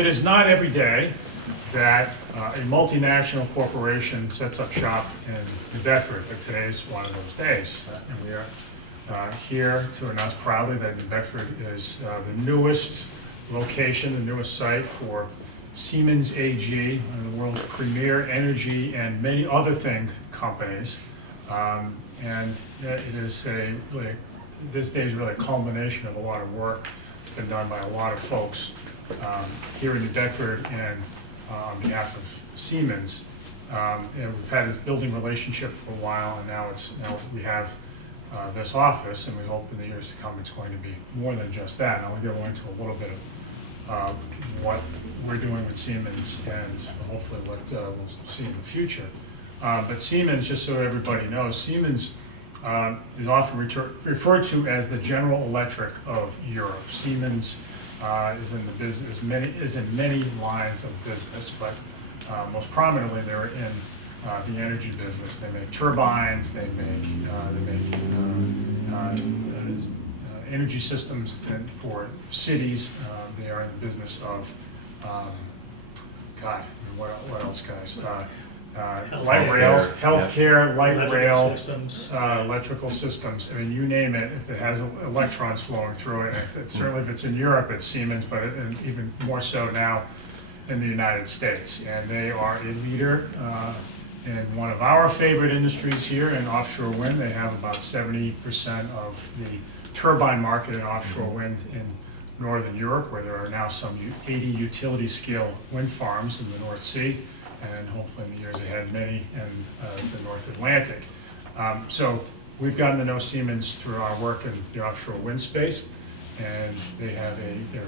it is not every day that a multinational corporation sets up shop in New Bedford, but today is one of those days. And we are here to announce proudly that New Bedford is the newest location, the newest site for Siemens AG, one of the world's premier energy and many other companies. And it is really, this day is really a culmination of a lot of work that's been done by a lot of folks here in New Bedford and on behalf of Siemens. And we've had this building relationship for a while, and now we have this office, and we hope in the years to come it's going to be more than just that. And I'll go into a little bit of what we're doing with Siemens and hopefully what we'll see in the future. But Siemens, just so everybody knows, Siemens is often referred to as the General Electric of Europe. Siemens is in the business, is in many lines of business, but most prominently they're in the energy business. They make turbines, they make energy systems for cities. They are in the business of what else, guys? Light rails, healthcare, light rail, electrical systems. I mean, you name it. If it has electrons flowing through it, certainly if it's in Europe, it's Siemens, but even more so now in the United States. And they are a leader in one of our favorite industries here in offshore wind. They have about 70% of the turbine market in offshore wind in Northern Europe, where there are now some 80 utility scale wind farms in the North Sea, and hopefully in the years ahead, many in the North Atlantic. So we've gotten to know Siemens through our work in the offshore wind space, and they have their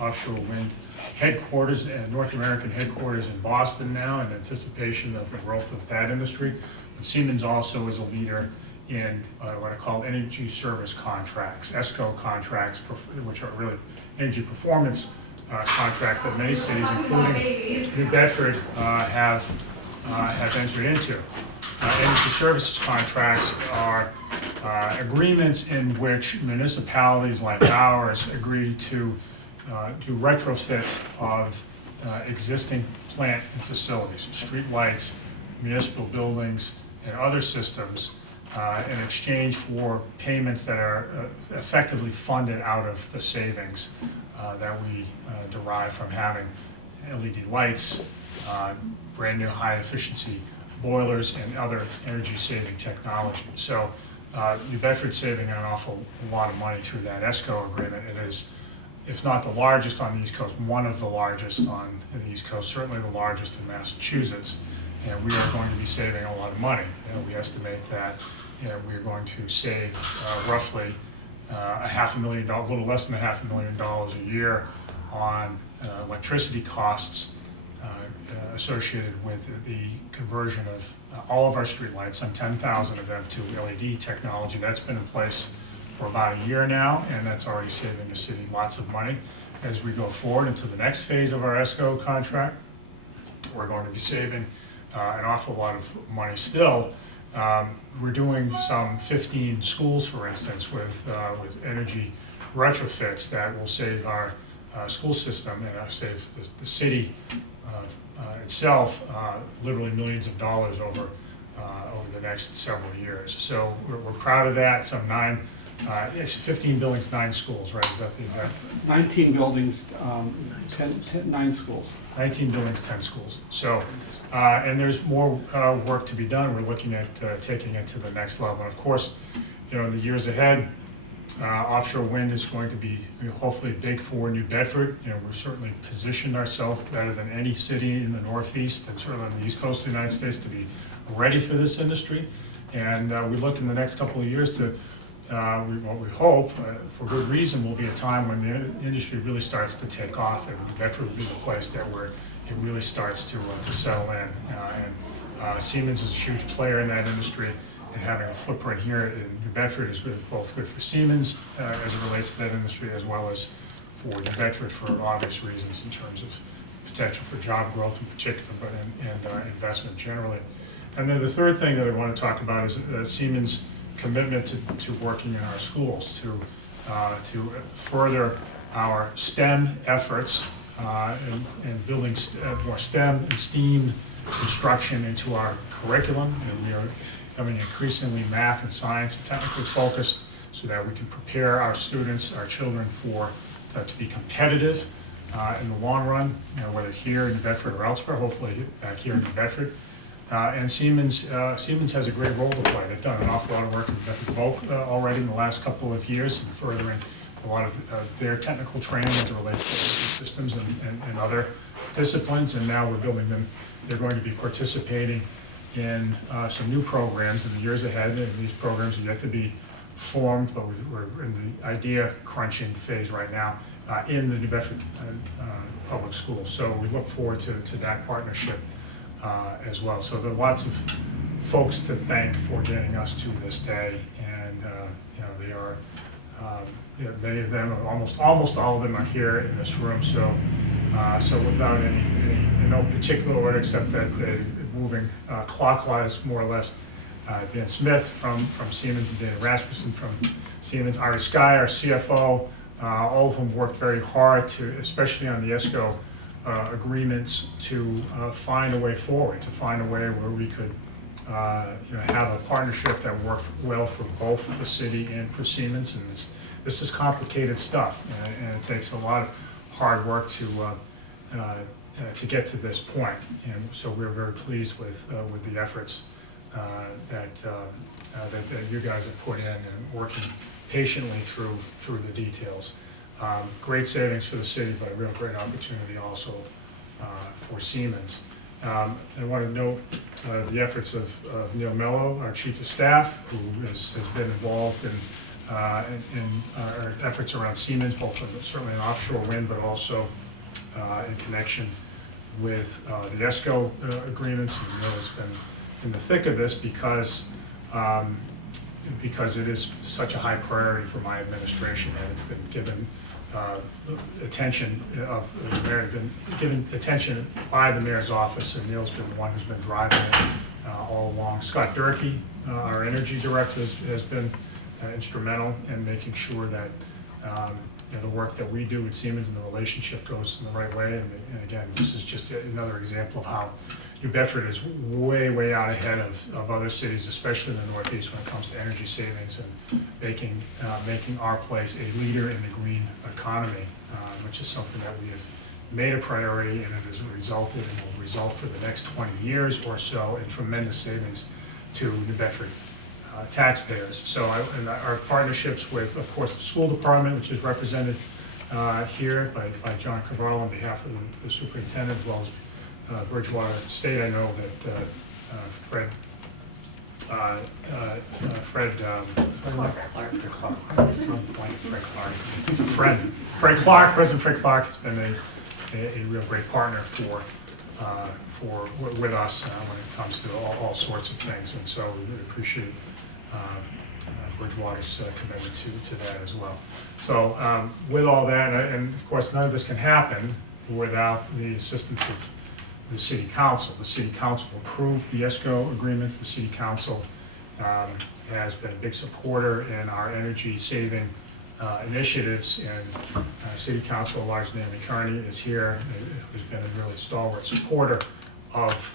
offshore wind headquarters and North American headquarters in Boston now in anticipation of the growth of that industry. But Siemens also is a leader in what I call energy service contracts, ESCO contracts, which are really energy performance contracts that many cities, including New Bedford, have entered into. Energy services contracts are agreements in which municipalities like ours agree to do retrofits of existing plant and facilities, street lights, municipal buildings, and other systems in exchange for payments that are effectively funded out of the savings that we derive from having LED lights, brand new high efficiency boilers, and other energy saving technology. So New Bedford's saving an awful lot of money through that ESCO agreement. It is, if not the largest on the East Coast, one of the largest on the East Coast, certainly the largest in Massachusetts. And we are going to be saving a lot of money. We estimate that we're going to save roughly a little less than $500,000 a year on electricity costs associated with the conversion of all of our streetlights, some 10,000 of them, to LED technology. That's been in place for about a year now, and that's already saving the city lots of money. As we go forward into the next phase of our ESCO contract, we're going to be saving an awful lot of money still. We're doing some 15 schools, for instance, with energy retrofits that will save our school system and save the city itself literally millions of dollars over the next several years. So we're proud of that. Some 15 buildings, 9 schools, right? Is that the exact? 19 buildings, 9 schools. 19 buildings, 10 schools. So, and there's more work to be done. We're looking at taking it to the next level. And of course, in the years ahead, offshore wind is going to be hopefully big for New Bedford. We've certainly positioned ourselves better than any city in the Northeast and certainly on the East Coast of the United States to be ready for this industry. And we look in the next couple of years to what we hope, for good reason, will be a time when the industry really starts to take off, and New Bedford will be the place where it really starts to settle in. And Siemens is a huge player in that industry, and having a footprint here in New Bedford is both good for Siemens as it relates to that industry, as well as for New Bedford for obvious reasons in terms of potential for job growth in particular, but and investment generally. And then the third thing that I want to talk about is Siemens' commitment to working in our schools to further our STEM efforts and building more STEM and STEAM instruction into our curriculum, and we are becoming increasingly math and science and technically focused so that we can prepare our students, our children to be competitive in the long run, whether here in New Bedford or elsewhere, hopefully back here in New Bedford. And Siemens has a great role to play. They've done an awful lot of work in Bedford Voc already in the last couple of years, and furthering a lot of their technical training as it relates to systems and other disciplines. And now we're building them. They're going to be participating in some new programs in the years ahead. And these programs are yet to be formed, but we're in the idea crunching phase right now in the New Bedford public schools. So we look forward to that partnership as well. So there are lots of folks to thank for getting us to this day, and they are many of them, almost all of them, are here in this room. So without any in no particular order, except that they're moving clockwise more or less. Dan Smith from Siemens and Dana Rasmussen from Siemens, Ari Sky, our CFO, all of whom worked very hard to, especially on the ESCO agreements, to find a way forward, to find a way where we could have a partnership that worked well for both the city and for Siemens. And this is complicated stuff, and it takes a lot of hard work to get to this point. And so we're very pleased with the efforts that you guys have put in and working patiently through the details. Great savings for the city, but a real great opportunity also for Siemens. I want to note the efforts of Neil Mello, our Chief of Staff, who has been involved in our efforts around Siemens, both certainly in offshore wind, but also in connection with the ESCO agreements. And Neil has been in the thick of this because it is such a high priority for my administration, and it's been given attention by the mayor's office, and Neil's been the one who's been driving it all along. Scott Durkee, our energy director, has been instrumental in making sure that the work that we do at Siemens and the relationship goes in the right way. And again, this is just another example of how New Bedford is way out ahead of other cities, especially in the Northeast, when it comes to energy savings and making our place a leader in the green economy, which is something that we have made a priority, and it has resulted and will result for the next 20 years or so in tremendous savings to New Bedford taxpayers. So our partnerships with, of course, the school department, which is represented here by John Cavallo on behalf of the superintendent, as well as Bridgewater State. I know that Fred Clark, President Fred Clark, has been a real great partner with us when it comes to all sorts of things, and so we really appreciate Bridgewater's commitment to that as well. So with all that, and of course none of this can happen without the assistance of the City Council. The City Council approved the ESCO agreements. The City Council has been a big supporter in our energy saving initiatives, and City Council, Lars Naomi Carney, is here, who's been a really stalwart supporter of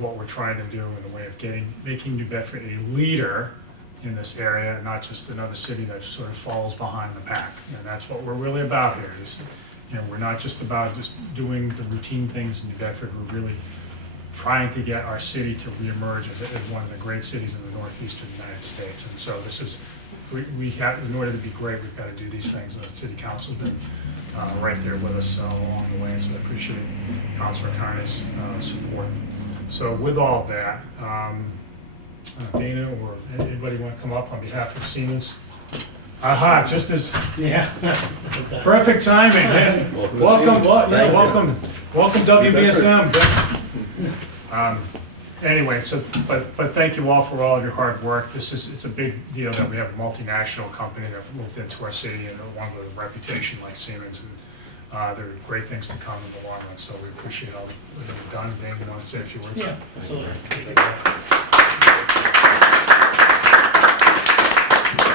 what we're trying to do in the way of making New Bedford a leader in this area, not just another city that sort of falls behind the pack. And that's what we're really about here. We're not just about just doing the routine things in New Bedford. We're really trying to get our city to reemerge as one of the great cities in the northeastern United States. And so this is, we have, in order to be great, we've got to do these things. And the City Council has been right there with us along the way. So I appreciate Councilor Carney's support. So with all of that, Dana or anybody want to come up on behalf of Siemens? Aha, just as, yeah, perfect timing. Welcome WBSM. Anyway, but thank you all for all of your hard work. It's a big deal that we have a multinational company that moved into our city and one with a reputation like Siemens, and there are great things to come in the long run. So we appreciate all that you've done. Dan, you want to say a few words? Yeah, absolutely.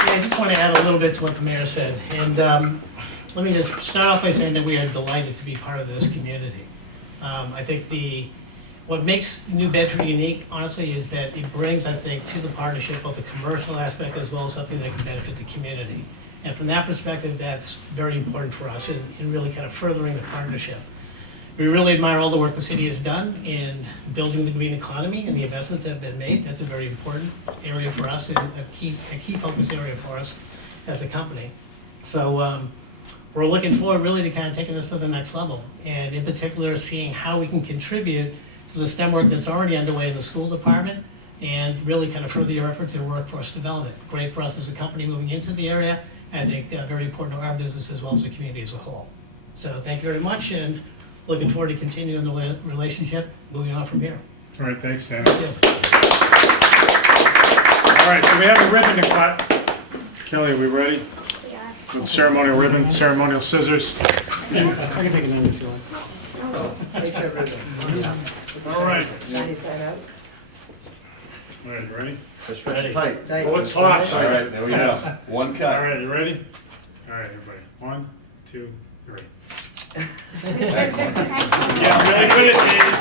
Yeah, I just want to add a little bit to what the mayor said. And let me just start off by saying that we are delighted to be part of this community. I think what makes New Bedford unique, honestly, is that it brings, I think, to the partnership both the commercial aspect as well as something that can benefit the community. And from that perspective, that's very important for us in really kind of furthering the partnership. We really admire all the work the city has done in building the green economy and the investments that have been made. That's a very important area for us and a key focus area for us as a company. So we're looking forward really to kind of taking this to the next level, and in particular seeing how we can contribute to the STEM work that's already underway in the school department and really kind of further your efforts in workforce development. Great for us as a company moving into the area, and I think very important to our business as well as the community as a whole. So thank you very much, and looking forward to continuing the relationship moving on from here. All right, thanks, Dan. Thank you. All right, so we have a ribbon to cut. Kelly, are we ready? Yeah. With ceremonial ribbon, ceremonial scissors. I can take it in if you like. All right. Sunny side out. All right, you ready? Stretch it tight. Tight. Oh, it's hot. All right, there we go. One All cut. right, you ready? All right, everybody. 1, 2, 3. Excellent. Yeah, really good at these.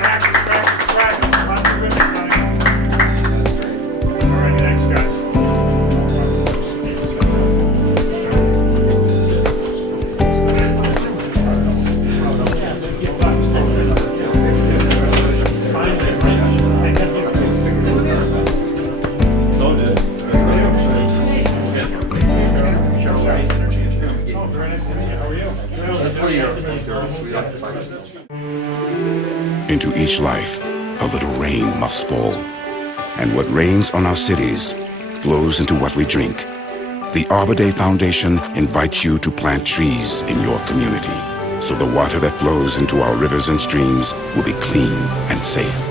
Practice, practice, practice. Lots of ribbon cuttings. All right, next, guys. Oh, very nice to meet you. How are you? Into each life, a little rain must fall. And what rains on our cities flows into what we drink. The Arbor Day Foundation invites you to plant trees in your community, so the water that flows into our rivers and streams will be clean and safe.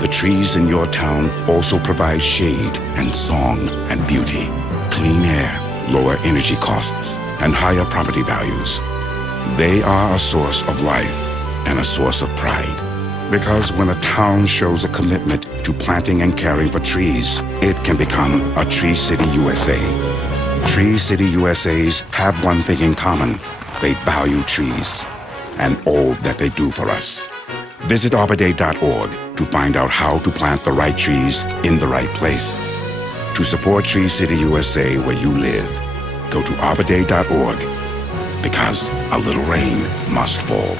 The trees in your town also provide shade and song and beauty, clean air, lower energy costs, and higher property values. They are a source of life and a source of pride. Because when a town shows a commitment to planting and caring for trees, it can become a Tree City USA. Tree City USAs have one thing in common. They value trees and all that they do for us. Visit arborday.org to find out how to plant the right trees in the right place. To support Tree City USA where you live, go to arborday.org, because a little rain must fall.